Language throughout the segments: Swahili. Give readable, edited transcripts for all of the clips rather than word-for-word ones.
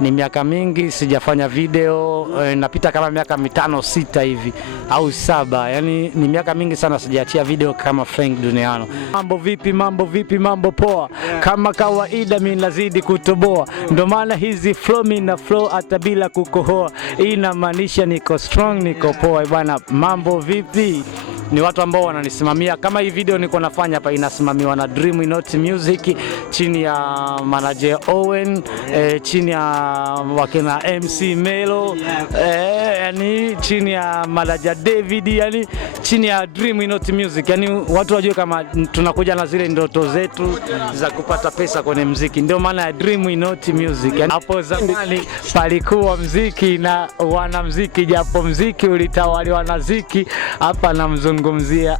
ni miaka mingi sijafanya video, napita kama miaka 5-6 hivi au 7. Yani ni miaka mingi sana sijaachia video kama Frank Duniano. Mambo vipi, mambo vipi, mambo poa. Kama kawaida mimi nazidi kutoboa. Ndio maana hizi flow mimi na flow hata bila kukohoa. Inamaanisha niko strong, niko poa bwana. Mambo vipi? Ni watu ambao wananisimamia. Kama hii video niko nafanya hapa inasimamiwa na Not Music chini ya manager Owen, chini ya wakina MC Mello, yani chini ya manager David, yani chini ya Not Music. Yani watu wajue kama tunakuja na zile ndoto zetu za kupata pesa kwenye muziki. Ndio maana ya Not Music. Yani hapo zamani palikuwa muziki na wanamuziki, japo muziki ulitawaliwa na ziki. Hapa na mzungumzia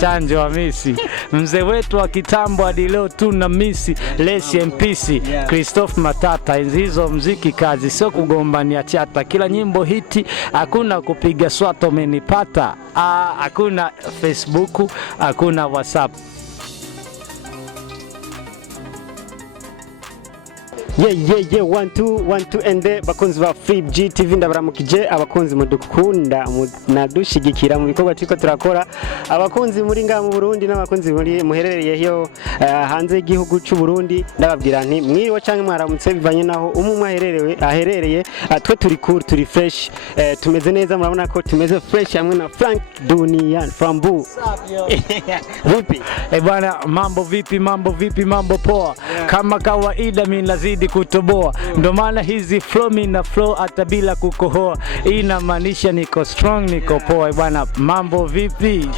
Chanjo wa Misi, mzee wetu wa kitambo hadi leo tuna misi. Lesi MPC Christophe Matata, enzi hizo muziki kazi sio kugombania chata. Kila nyimbo hiti, hakuna kupiga swato umenipata. Hakuna Facebook, hakuna WhatsApp. Yeah 1 2 ende bakunzi ba Freeway TV ndabaramukije, abakunzi mudukunda nadushigikira mu bikorwa twiko turakora, abakunzi muri nga mu Burundi n'abakunzi muri muherereye hiyo hanze y'igihugu cy'u Burundi, ndababwira nti mwiriwe canke mwaramutse bivanye naho umwe aherereye. Twe turi cool, turi fresh, tumeze neza, murabona ko tumeze fresh hamwe na Frank Duniano from Bu. Vipi bwana, mambo vipi, mambo vipi, mambo poa. Kama kawaida mimi nazidi kutoboa. Ndio maana hizi flow mimi na flow hata bila kukohoa. Inamaanisha niko strong, niko poa bwana. Mambo vipi?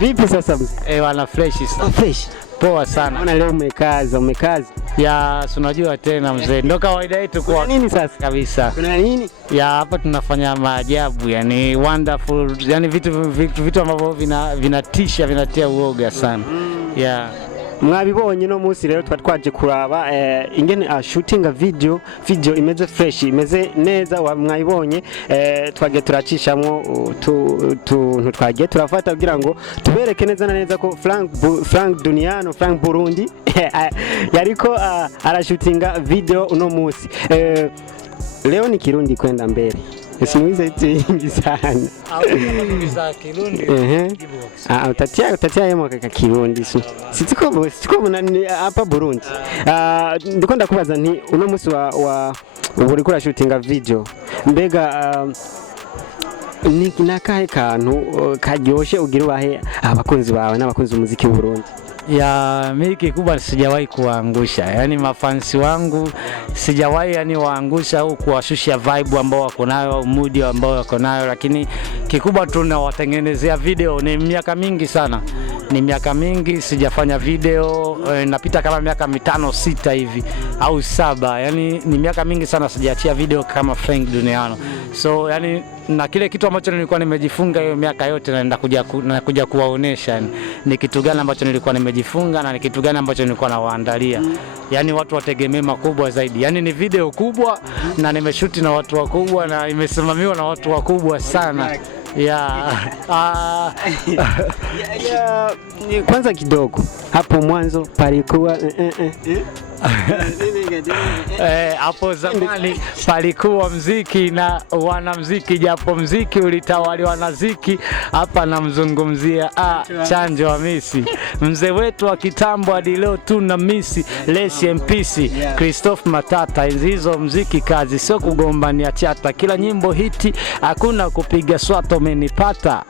Vipi sasa? Bwana fresh sana. Fresh. Poa sana. Naona leo umekaza. Ya, unajua tena mzee. Ndio kawaida yetu kwa nini sasa? Kabisa. Kuna nini? Ya, hapa tunafanya maajabu, yani wonderful, yani vitu ambavyo vinatisha, vinatia uoga sana. Ya. Mwabibonye no munsi rero twaje kuraba ingene shooting video imeze fresh, imeze neza. Mwabibonye twagiye turacishamwo twagiye turafata kugira ngo tubereke neza na neza ko Frank Duniano, Frank Burundi yariko arashootinga video uno munsi. Leo ni Kirundi kwenda mbele. Siniwize tingi sana. Za Kirundi. Utatia yemo kaka Kirundi. Sitiko hapa Burundi. Ndiko ndakubaza nti uno munsi wa uri kora shootinga video. Mbega ni nakahe kantu karyoshe ugira ubahe abakunzi bawe n'abakunzi umuziki w'u Burundi? Ya, mimi kikubwa sijawahi kuangusha. Yani mafansi wangu sijawahi yani waangusha au kuwashusha vibe ambao wako nayo, mood ambao wako nayo, lakini kikubwa tunawatengenezea video. Ni miaka mingi sana. Ni miaka mingi sijafanya video, napita kama miaka 5-6 hivi au 7. Yani ni miaka mingi sana sijaachia video kama Frank Duniano. So yani na kile kitu ambacho nilikuwa nimejifunga hiyo miaka yote naenda kuja kuwaonesha ni kitu gani ambacho nilikuwa nimejifunga na ni kitu gani ambacho nilikuwa nawaandalia. Yani watu wategemee makubwa zaidi. Yani ni video kubwa na nimeshoot na watu wakubwa na imesimamiwa na watu wakubwa sana. Kwanza kidogo hapo mwanzo palikuwa hapo zamani palikuwa muziki na wanamuziki, japo muziki ulitawaliwa na ziki. Hapa namzungumzia Chanjo wa Misi, mzee wetu wa kitambo hadi leo tuna misi. Lesi MPC Christophe Matata, enzi hizo muziki kazi sio kugombania chata. Kila nyimbo hiti, hakuna kupiga swato umenipata.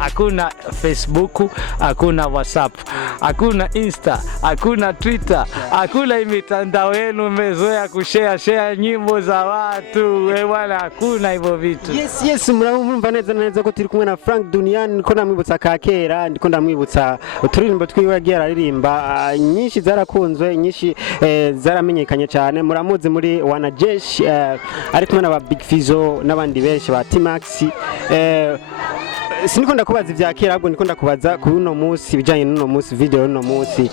Hakuna Facebook, hakuna WhatsApp, hakuna Insta, hakuna Twitter, hakuna mitandao yenu mmezoea kushare nyimbo za watu. Bwana, hakuna hivyo vitu. Yes, murumva neza ko turi kumwe na Frank Duniano. Niko ndamwibutsa kakera, ndiko ndamwibutsa uturirimbo twiwe yagiye aririmba, nyinshi zarakunzwe, nyinshi zaramenyekanye cyane. Muramuzi muri wanajeshi, ari kumwe na ba Big Fizo n'abandi benshi ba T-Max. Siniko ndakubaza ivya kera, ahubwo ndiko ndakubaza ku uno munsi, bijanye n'uno munsi, video y'uno munsi.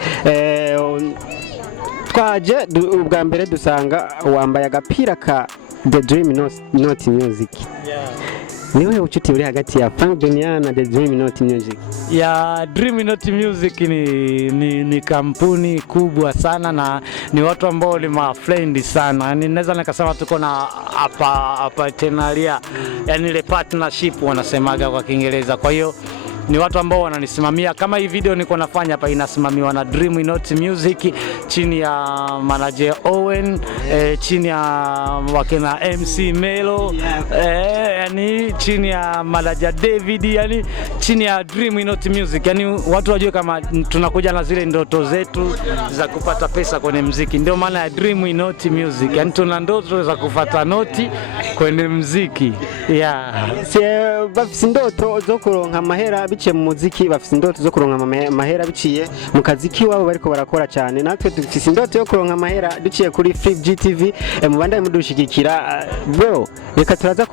Twaje ubwa mbere dusanga wambaye agapira ka The Dream Not Music. Niwe uchuti uri hagati ya Frank Duniano na The Dream Not Music? Ya Dream Not Music ni kampuni kubwa sana na ni watu ambao ni ma-friend sana. Yani naweza nikasema tuko na partenaria, yani ile partnership wanasemaga kwa Kiingereza. Kwa hiyo ni watu ambao wananisimamia. Kama hii video niko nafanya hapa inasimamiwa na Dream Not Music chini ya manager Owen, chini ya wakina MC Mello, yani chini ya manager David, yani chini ya Dream Not Music. Yani watu wajue kama tunakuja na zile ndoto zetu za kupata pesa kwenye muziki. Ndio maana ya Dream Not Music. Yani tuna ndoto za kupata noti kwenye muziki. Bafise indoto zo kuronka amahera biciye mu muziki, bafise indoto zo kuronka amahera biciye mu kaziki wabo bariko barakora cyane. Natwe dufise indoto yo kuronka amahera duciye kuri Freeway TV. Mubandaye mudushigikira bro. Reka turaza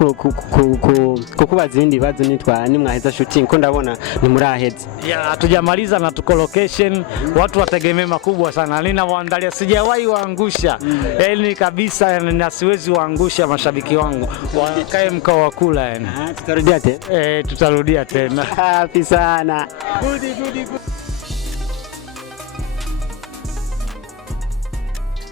kukubaza ibindi bibazo nimwaheza shooting ko ndabona ni muraheza. Hatujamaliza na tuko location. Watu wategemea makubwa sana. Ninawaandalia sijawahi waangusha. Yaani kabisa na siwezi waangusha mashabiki wangu. Wakae mkao wa kula yani. Tutarudia tena. Tutarudia tena. Safi sana. Good.